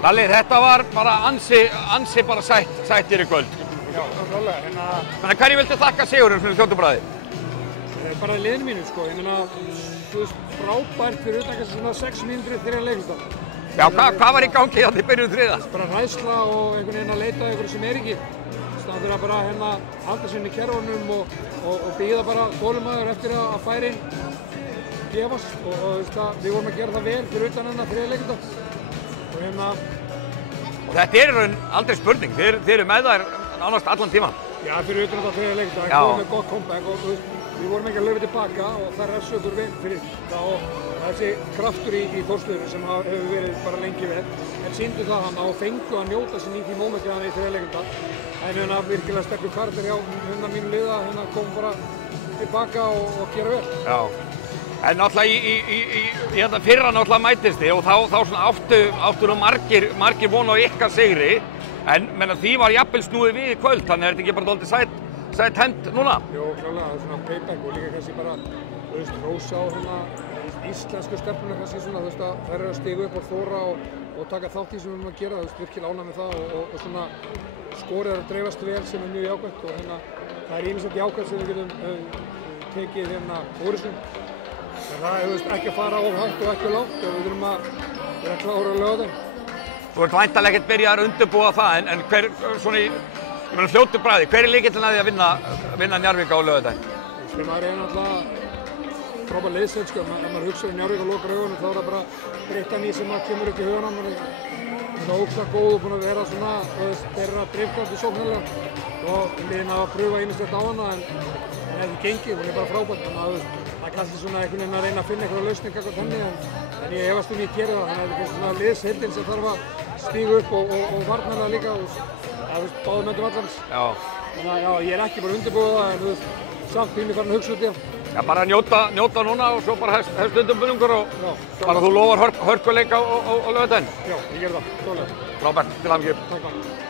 Lalli, þetta var bara ansi bara sættir í kvöld. Já, klálega. Þannig hverju viltu þakka sigurinn fyrir fljótu bragði? Bara liðinu mínu, sko. Ég meina, þú veist, frábært fyrir utan kannski svona 6 mínútur fyrir leikluta. Já, hvað var í gangi að þið byrjuðu þriða? Bara hræðsla og einhvern veginn að leita einhverju sem ekki. Staðan fyrir að bara halda sér inn í kerfunum og bíða bara þolinmæður eftir að færin gefast. Og við vorum að gera það vel fyrir utan þriðja leikluta. Og þetta er í raun aldrei spurning, þið eru með þær nánast allan tíman. Já, fyrir utan þetta þriðja leikluta, það kom með gott comeback og við vorum ekki að löfa tilbaka og það refsu okkur vel fyrir það og þessi kraftur í Þórstöðunni sem hefur verið bara lengi vel en sýndu það hann og fengu að njóta sín í því mómenti hann í þriðja leikluta. En virkilega sterkur karakter hjá mínu liða, kom bara tilbaka og gera vel. Já. En náttúrulega í þetta fyrra náttúrulega mætist þið og þá svona áttu nú margir von á ykkar sigri en því var jafnvel snúið við í kvöld, þannig er þetta ekki bara dálítið sætt hent núna? Jó, klálega, það er svona payback og líka kannski bara, þú veist, hrósa á íslensku stelpuna kannski svona, þú veist að þær eru að stiga upp og þóra og taka þátt í sem við erum að gera, þú veist, virkilega ánægð með það og svona skorið að dreifast vel sem er mjög jákvætt og það er ýmislegt jákvætt sem við getum tekið úrslum. En það er, þú veist, ekki að fara of hátt og ekki lágt og við þurfum að vera klára á laugardaginn. Þú ert væntanlega ekkert byrjað að undirbúa það, en hver, svona ég meina fljótu bragði, hver er lykillinn að því að vinna Njarðvík á laugardaginn? Maður er náttúrulega frábær liðsveit, sko. Ef maður hugsa Njarðvík og lokar augunum þá er það bara breyttan í sem kemur upp í hugann. Það er ógeðslega góð og búin að vera svona, þeirra drifkrafti sóknarlega og liðin að pröfa ýmislegt á hana en það er ekki gengið, hún er bara frábær. Þannig að það er kannski svona einhvern veginn að reyna að finna einhverja lausning gagnvart henni en ég efast ég geri það. Þannig að það er kannski svona liðsheildin sem þarf að stíga upp og varnarlega líka báðum möndum allans. Þannig að já, ég er ekki bara undirbúið það en samt pínu farin að hugsa út í það. Já, bara njóta núna og svo bara hefst undirbúningur og bara þú lofar hörkuleik á laugardaginn? Já, ég ger það, stóðlega. Frábært, til hamingju. Takk.